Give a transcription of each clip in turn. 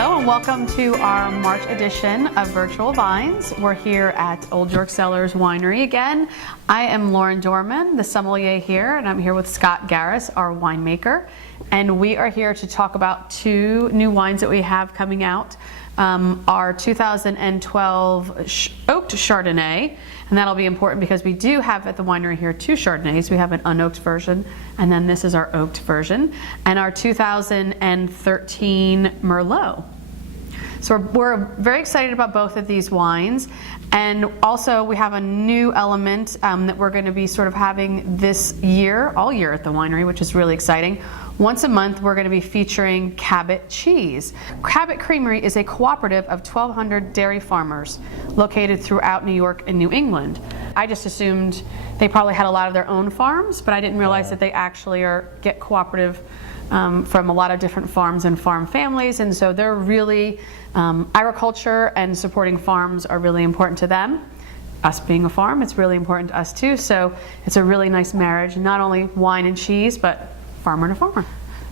Hello and welcome to our March edition of Virtual Vines. We're here at Old York Cellars Winery again. I am Laurin, Dorman, the sommelier here, and I'm here with Scott Gares, our winemaker. And we are here to talk about two new wines that we have coming out. Our 2012 oaked Chardonnay, and that'll be important because we do have at the winery here two Chardonnays. We have an unoaked version, and then this is our oaked version, and our 2013 Merlot. So we're very excited about both of these wines, and also we have a new element that we're going to be sort of having this year, all year at the winery, which is really exciting. Once a month, we're going to be featuring Cabot cheese. Cabot Creamery is a cooperative of 1,200 dairy farmers located throughout New York and New England. I just assumed they probably had a lot of their own farms, but I didn't realize that they actually get cooperative from a lot of different farms and farm families, and so they're really, agriculture and supporting farms are really important to them. Us being a farm, it's really important to us too, so it's a really nice marriage, not only wine and cheese, but farmer to farmer.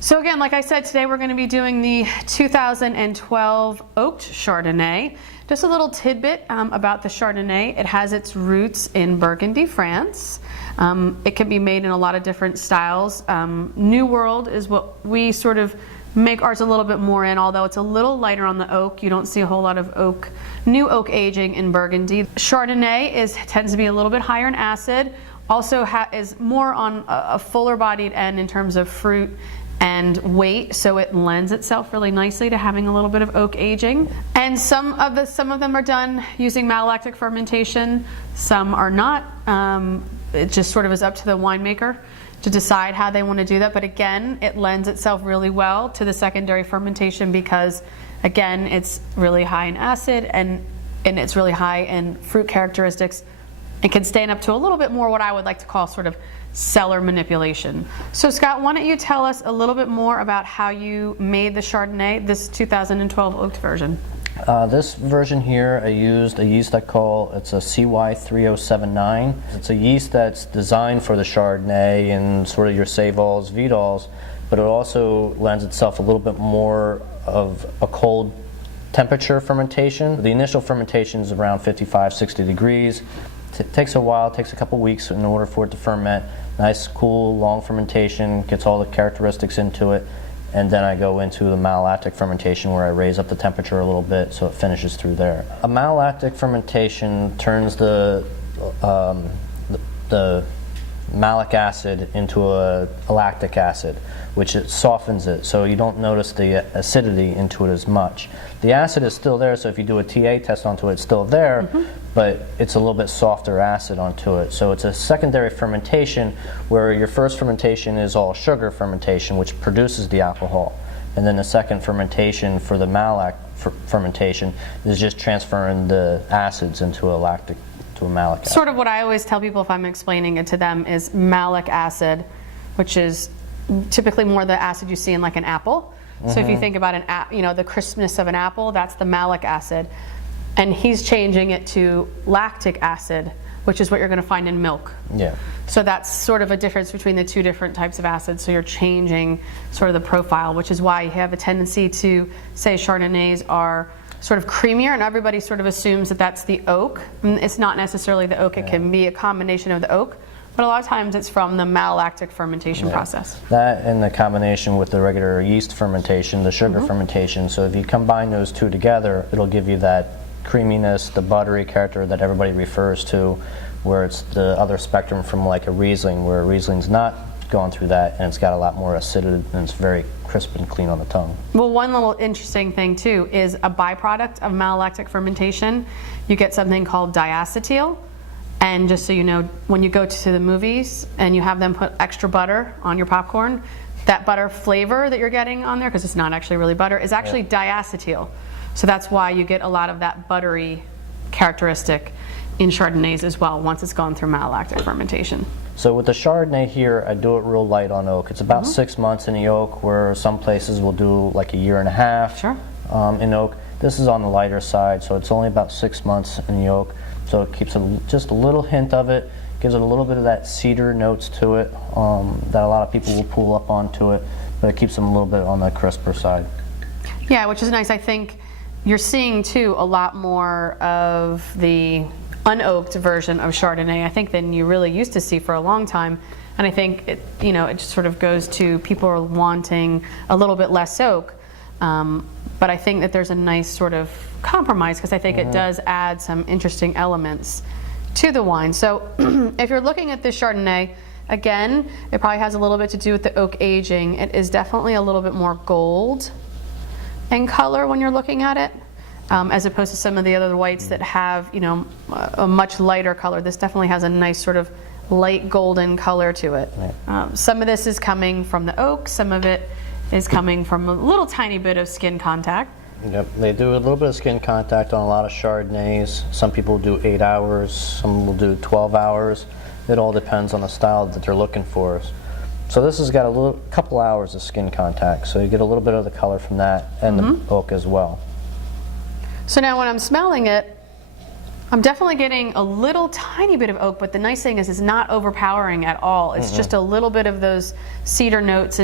So again, like I said, today we're going to be doing the 2012 oaked Chardonnay. Just a little tidbit about the Chardonnay. It has its roots in Burgundy, France. It can be made in a lot of different styles. New World is what we sort of make ours a little bit more in, although it's a little lighter on the oak. You don't see a whole lot of new oak aging in Burgundy. Chardonnay tends to be a little bit higher in acid. Also is more on a fuller bodied end in terms of fruit and weight, so it lends itself really nicely to having a little bit of oak aging. And some of them are done using malolactic fermentation, some are not. It just sort of is up to the winemaker to decide how they want to do that, but again, it lends itself really well to the secondary fermentation because again, it's really high in acid and it's really high in fruit characteristics. It can stand up to a little bit more what I would like to call sort of cellar manipulation. So Scott, why don't you tell us a little bit more about how you made the Chardonnay, this 2012 oaked version? This version here, I used a yeast it's a CY3079. It's a yeast that's designed for the Chardonnay and sort of your Sauvals, Vidals, but it also lends itself a little bit more of a cold temperature fermentation. The initial fermentation is around 55, 60 degrees. It takes a while, it takes a couple weeks in order for it to ferment. Nice, cool, long fermentation, gets all the characteristics into it, and then I go into the malolactic fermentation where I raise up the temperature a little bit so it finishes through there. A malolactic fermentation turns the malic acid into a lactic acid, which it softens it, so you don't notice the acidity into it as much. The acid is still there, so if you do a TA test onto it, it's still there, but it's a little bit softer acid onto it. So it's a secondary fermentation where your first fermentation is all sugar fermentation, which produces the alcohol. And then the second fermentation for the malic fermentation is just transferring the acids into a lactic to a malic acid. Sort of what I always tell people if I'm explaining it to them is malic acid, which is typically more the acid you see in like an apple. So if you think about the crispness of an apple, that's the malic acid. And he's changing it to lactic acid, which is what you're going to find in milk. Yeah. So that's sort of a difference between the two different types of acids. So you're changing sort of the profile, which is why you have a tendency to say Chardonnays are sort of creamier, and everybody sort of assumes that that's the oak. It's not necessarily the oak. It can be a combination of the oak, but a lot of times it's from the malolactic fermentation process. That and the combination with the regular yeast fermentation, the sugar fermentation. So if you combine those two together, it'll give you that creaminess, the buttery character that everybody refers to, where it's the other spectrum from like a Riesling, where a Riesling's not going through that and it's got a lot more acidity and it's very crisp and clean on the tongue. Well, one little interesting thing too is a byproduct of malolactic fermentation, you get something called diacetyl. And just so you know, when you go to the movies and you have them put extra butter on your popcorn, that butter flavor that you're getting on there, because it's not actually really butter, is actually diacetyl. So that's why you get a lot of that buttery characteristic in Chardonnays as well once it's gone through malolactic fermentation. So with the Chardonnay here, I do it real light on oak. It's about 6 months in the oak, where some places will do like a year and a half in oak. This is on the lighter side, so it's only about 6 months in the oak. So it keeps just a little hint of it, gives it a little bit of that cedar notes to it that a lot of people will pull up onto it, but it keeps them a little bit on the crisper side. Yeah, which is nice. I think you're seeing too a lot more of the unoaked version of Chardonnay, I think, than you really used to see for a long time. And I think it, you know, it just sort of goes to people are wanting a little bit less oak. But I think that there's a nice sort of compromise because I think it does add some interesting elements to the wine. So if you're looking at this Chardonnay, again, it probably has a little bit to do with the oak aging. It is definitely a little bit more gold in color when you're looking at it, as opposed to some of the other whites that have, you know, a much lighter color. This definitely has a nice sort of light golden color to it. Right. Some of this is coming from the oak, some of it is coming from a little tiny bit of skin contact. Yep, they do a little bit of skin contact on a lot of Chardonnays. Some people do 8 hours, some will do 12 hours. It all depends on the style that they're looking for. So this has got a couple hours of skin contact, so you get a little bit of the color from that and the oak as well. So now when I'm smelling it, I'm definitely getting a little tiny bit of oak, but the nice thing is it's not overpowering at all. It's just a little bit of those cedar notes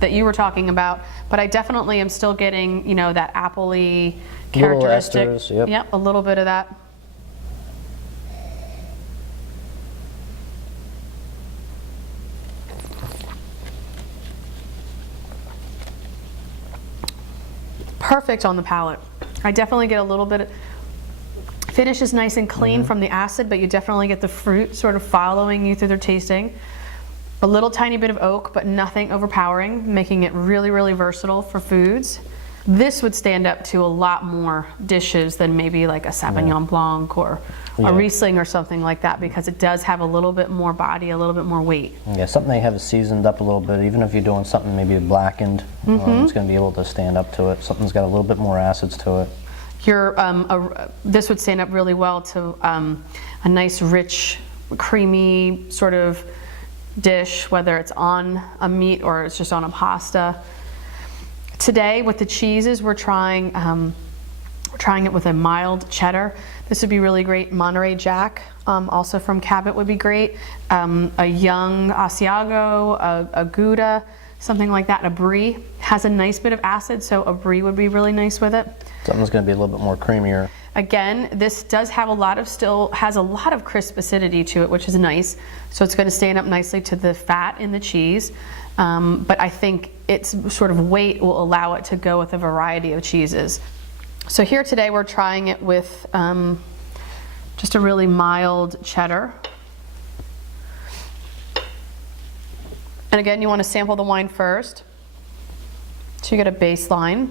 that you were talking about, but I definitely am still getting, you know, that appley characteristic. Little esters, yep, a little bit of that. Perfect on the palate. I definitely get a little bit. Finish is nice and clean from the acid, but you definitely get the fruit sort of following you through their tasting. A little tiny bit of oak, but nothing overpowering, making it really, really versatile for foods. This would stand up to a lot more dishes than maybe like a Sauvignon Blanc or a Riesling or something like that, because it does have a little bit more body, a little bit more weight. Yeah, something they have seasoned up a little bit. Even if you're doing something maybe blackened, it's going to be able to stand up to it. Something's got a little bit more acids to it. This would stand up really well to a nice, rich, creamy sort of dish, whether it's on a meat or it's just on a pasta. Today, with the cheeses, we're trying it with a mild cheddar. This would be really great. Monterey Jack, also from Cabot, would be great. A young Asiago, a Gouda, something like that. A Brie has a nice bit of acid, so a Brie would be really nice with it. Something's going to be a little bit more creamier. Again, this does have has a lot of crisp acidity to it, which is nice. So it's going to stand up nicely to the fat in the cheese. But I think its sort of weight will allow it to go with a variety of cheeses. So here today we're trying it with just a really mild cheddar. And again, you want to sample the wine first, so you get a baseline.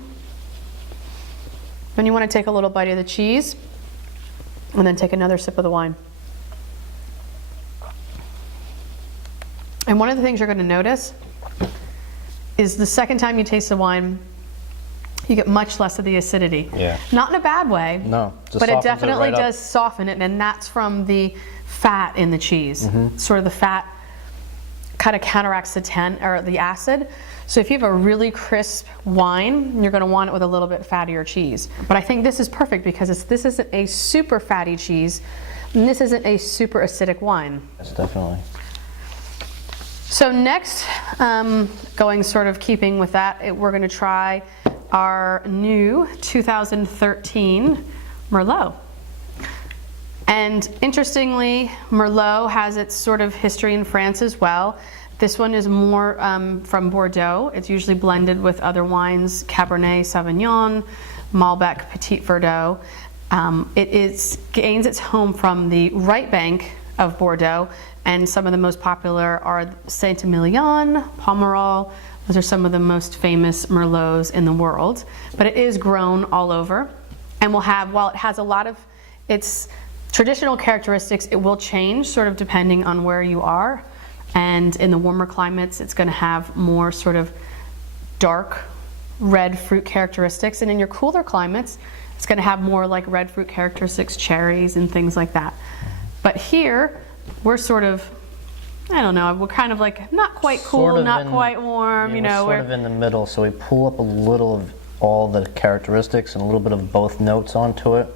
Then you want to take a little bite of the cheese, and then take another sip of the wine. And one of the things you're going to notice is the second time you taste the wine, you get much less of the acidity. Yeah. Not in a bad way, no, but it definitely does soften it, and that's from the fat in the cheese. Sort of the fat kind of counteracts the acid. So if you have a really crisp wine, you're going to want it with a little bit fattier cheese. But I think this is perfect because this isn't a super fatty cheese, and this isn't a super acidic wine. Yes, definitely. So next, going sort of keeping with that, we're going to try our new 2013 Merlot. And interestingly, Merlot has its sort of history in France as well. This one is more from Bordeaux. It's usually blended with other wines, Cabernet Sauvignon, Malbec, Petit Verdot. It gains its home from the right bank of Bordeaux, and some of the most popular are Saint-Emilion, Pomerol. Those are some of the most famous Merlots in the world. But it is grown all over, and while it has a lot of its traditional characteristics, it will change sort of depending on where you are. And in the warmer climates, it's going to have more sort of dark red fruit characteristics. And in your cooler climates, it's going to have more like red fruit characteristics, cherries and things like that. But here, we're sort of, I don't know, we're kind of like not quite cool, not quite warm. We're sort of in the middle, so we pull up a little of all the characteristics and a little bit of both notes onto it.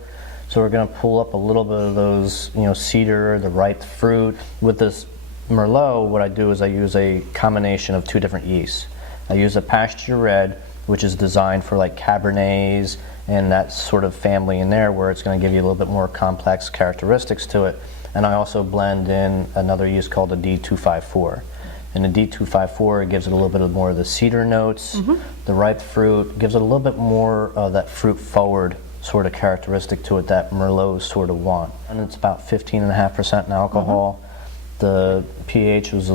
So we're going to pull up a little bit of those, cedar, the ripe fruit. With this Merlot, what I do is I use a combination of two different yeasts. I use a pasture red, which is designed for like Cabernets and that sort of family in there, where it's going to give you a little bit more complex characteristics to it. And I also blend in another yeast called a D254. And the D254 gives it a little bit more of the cedar notes, the ripe fruit, gives it a little bit more of that fruit forward sort of characteristic to it that Merlot sort of want. And it's about 15.5% in alcohol. The pH was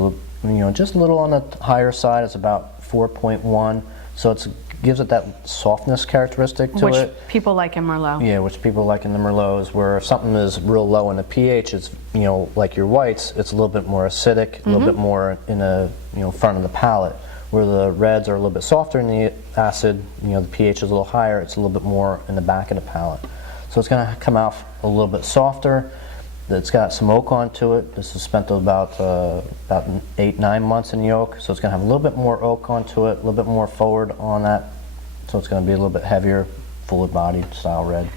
just a little on the higher side. It's about 4.1, so it gives it that softness characteristic to it. Which people like in Merlot. Yeah, which people like in the Merlots, where if something is real low in the pH, it's like your whites, it's a little bit more acidic, a little bit more in the front of the palate. Where the reds are a little bit softer in the acid, the pH is a little higher, it's a little bit more in the back of the palate. So it's going to come out a little bit softer. It's got some oak onto it. This is spent about 8-9 months in the oak, so it's going to have a little bit more oak onto it, a little bit more forward on that. So it's going to be a little bit heavier, fuller bodied style red.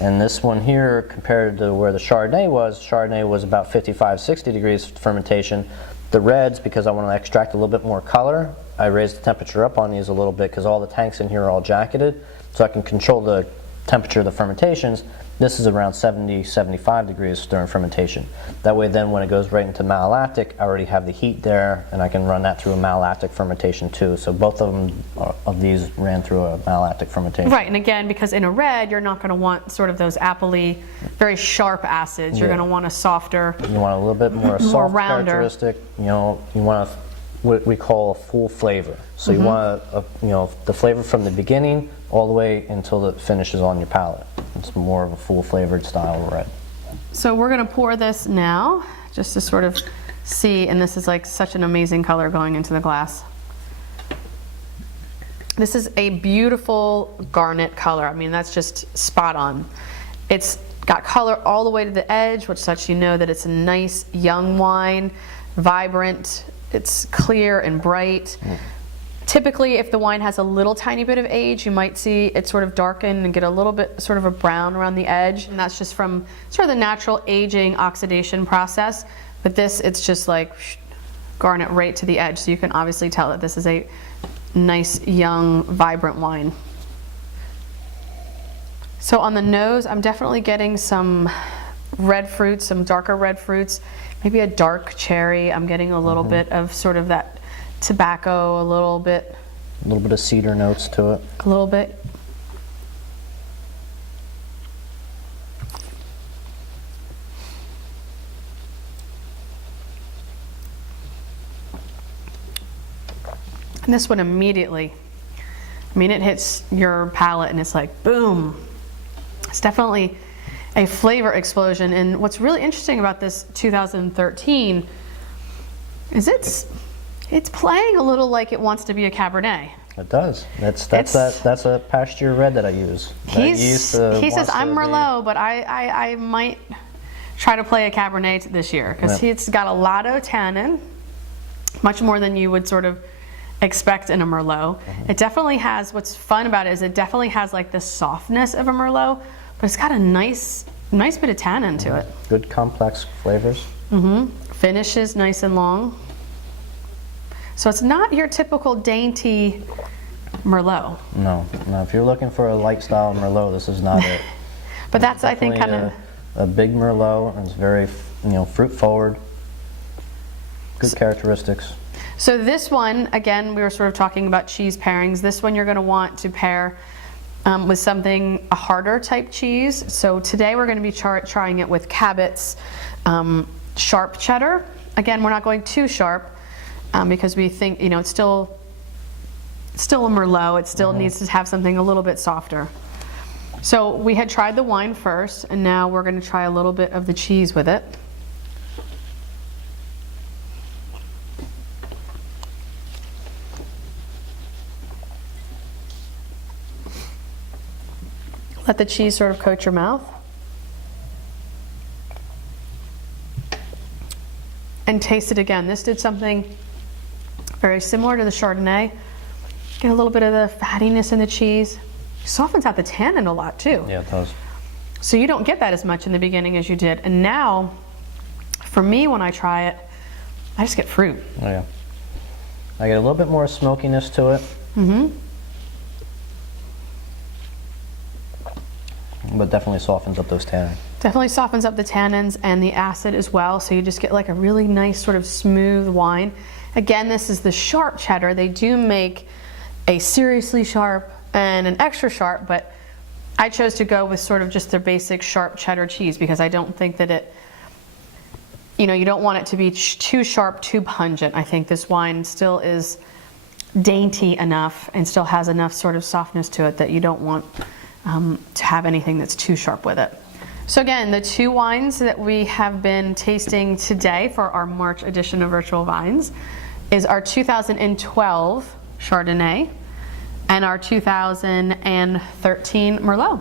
And this one here, compared to where the Chardonnay was about 55-60 degrees fermentation. The reds, because I want to extract a little bit more color, I raised the temperature up on these a little bit because all the tanks in here are all jacketed, so I can control the temperature of the fermentations. This is around 70-75 degrees during fermentation. That way then when it goes right into malolactic, I already have the heat there and I can run that through a malolactic fermentation too. So both of these ran through a malolactic fermentation. Right, and again, because in a red, you're not going to want sort of those appley, very sharp acids. You're going to want a softer, you want a little bit more soft rounder characteristic. You want what we call a full flavor. So you want the flavor from the beginning all the way until it finishes on your palate. It's more of a full flavored style of red. So we're going to pour this now, just to sort of see, and this is like such an amazing color going into the glass. This is a beautiful garnet color. I mean, that's just spot on. It's got color all the way to the edge, which lets you know that it's a nice young wine, vibrant, it's clear and bright. Typically, if the wine has a little tiny bit of age, you might see it sort of darken and get a little bit sort of a brown around the edge. And that's just from sort of the natural aging oxidation process. But this, it's just like garnet right to the edge. So you can obviously tell that this is a nice, young, vibrant wine. So on the nose, I'm definitely getting some red fruits, some darker red fruits, maybe a dark cherry. I'm getting a little bit of sort of that tobacco, a little bit of cedar notes to it. A little bit. And this one immediately, I mean, it hits your palate and it's like, boom. It's definitely a flavor explosion. And what's really interesting about this 2013 is it's playing a little like it wants to be a Cabernet. It does. That's a pasture red that I use. He says, I'm Merlot, but I might try to play a Cabernet this year because it's got a lot of tannin, much more than you would sort of expect in a Merlot. It definitely has, what's fun about it is it definitely has like the softness of a Merlot, but it's got a nice bit of tannin to it. Good complex flavors. Finish is nice and long. So it's not your typical dainty Merlot. No. If you're looking for a light style Merlot, this is not it. But that's, I think, kind of a big Merlot, and it's very, fruit forward. Good characteristics. So this one, again, we were sort of talking about cheese pairings. This one you're going to want to pair with something, a harder type cheese. So today we're going to be trying it with Cabot's sharp cheddar. Again, we're not going too sharp. Because we think, it's still a Merlot. It still needs to have something a little bit softer. So we had tried the wine first, and now we're going to try a little bit of the cheese with it. Let the cheese sort of coat your mouth. And taste it again. This did something very similar to the Chardonnay. Get a little bit of the fattiness in the cheese. Softens out the tannin a lot too. Yeah, it does. So you don't get that as much in the beginning as you did. And now, for me, when I try it, I just get fruit. Oh, yeah. I get a little bit more smokiness to it. but definitely softens up those tannins. Definitely softens up the tannins and the acid as well, so you just get like a really nice sort of smooth wine. Again, this is the sharp cheddar. They do make a seriously sharp and an extra sharp, but I chose to go with sort of just their basic sharp cheddar cheese because I don't think that it, you know, you don't want it to be too sharp, too pungent. I think this wine still is dainty enough and still has enough sort of softness to it that you don't want to have anything that's too sharp with it. So again, the two wines that we have been tasting today for our March edition of Virtual Vines is our 2012 Chardonnay and our 2013 Merlot.